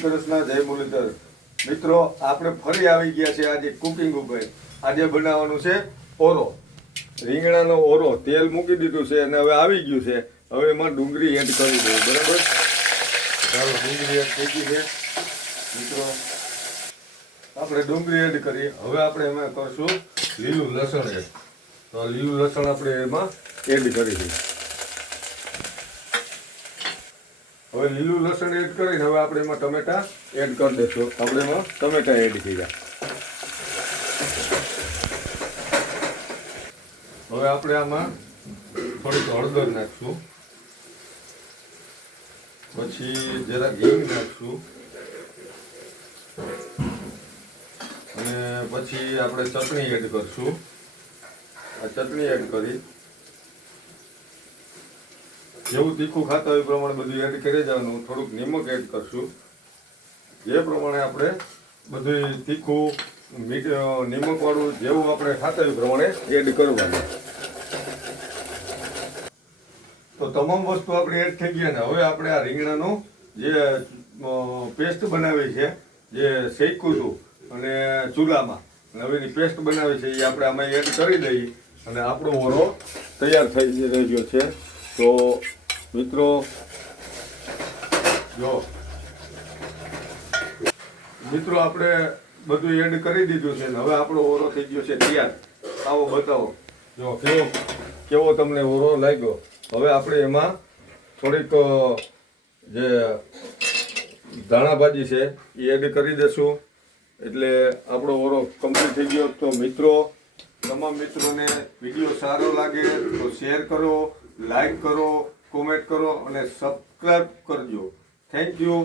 કૃષ્ણ જય મુરલીધર મિત્રો, આપણે ફરી આવી ગયા છે આજે કુકિંગ ઉપર. આજે બનાવવાનું છે ઓરો, રીંગણાનો ઓરો. તેલ મૂકી દીધું છે અને હવે આવી ગયું છે. હવે એમાં ડુંગળી એડ કરી દઉં. બરાબર, ચાલો ડુંગળી એડ થઈ ગઈ છે મિત્રો. આપણે ડુંગળી એડ કરી. હવે આપણે એમાં કરશું લીલું લસણ એડ. તો લીલું લસણ આપણે એમાં એડ કરીશું. હવે લીલું લસણ એડ કરીને હવે આપણે એમાં ટમેટા એડ કરી દઈશું. આપણે એમાં ટમેટા એડ થઈ ગયા. હવે આપણે આમાં થોડીક હળદર નાખશું, પછી જરા હિંગ નાખશું અને પછી આપણે ચટણી એડ કરશું. આ ચટણી એડ કરી જેવું તીખું ખાતા હોય એ પ્રમાણે બધું એડ કરી જવાનું. થોડુંક નિમક એડ કરશું. જે પ્રમાણે આપણે બધું તીખું નિમક વાળું જેવું આપણે ખાતા હોય એ પ્રમાણે એડ કરવાનું. તો તમામ વસ્તુ આપણે એડ થઈ ગયા ને હવે આપણે આ રીંગણાનો જે પેસ્ટ બનાવી છે, જે શેક્યું હતું અને ચૂલામાં હવે એની પેસ્ટ બનાવી છે એ આપણે આમાં એડ કરી દઈએ અને આપણો ઓરો તૈયાર થઈ રહ્યો છે. તો મિત્રો જો મિત્રો આપણે બધું એડ કરી દીધું છે ને હવે આપણો ઓરો થઈ ગયો છે તૈયાર. આવો બતાવો જો કેવો તમને ઓરો લાગ્યો. હવે આપણે એમાં થોડીક જે ધાણા ભાજી છે એ એડ કરી દઈશું એટલે આપણો ઓરો કમ્પ્લીટ થઈ ગયો. તો મિત્રો, તમામ મિત્રોને વિડીયો સારો લાગે તો શેર કરો, લાઈક કરો, કોમેન્ટ કરો અને સબસ્ક્રાઈબ કરજો. Thank you.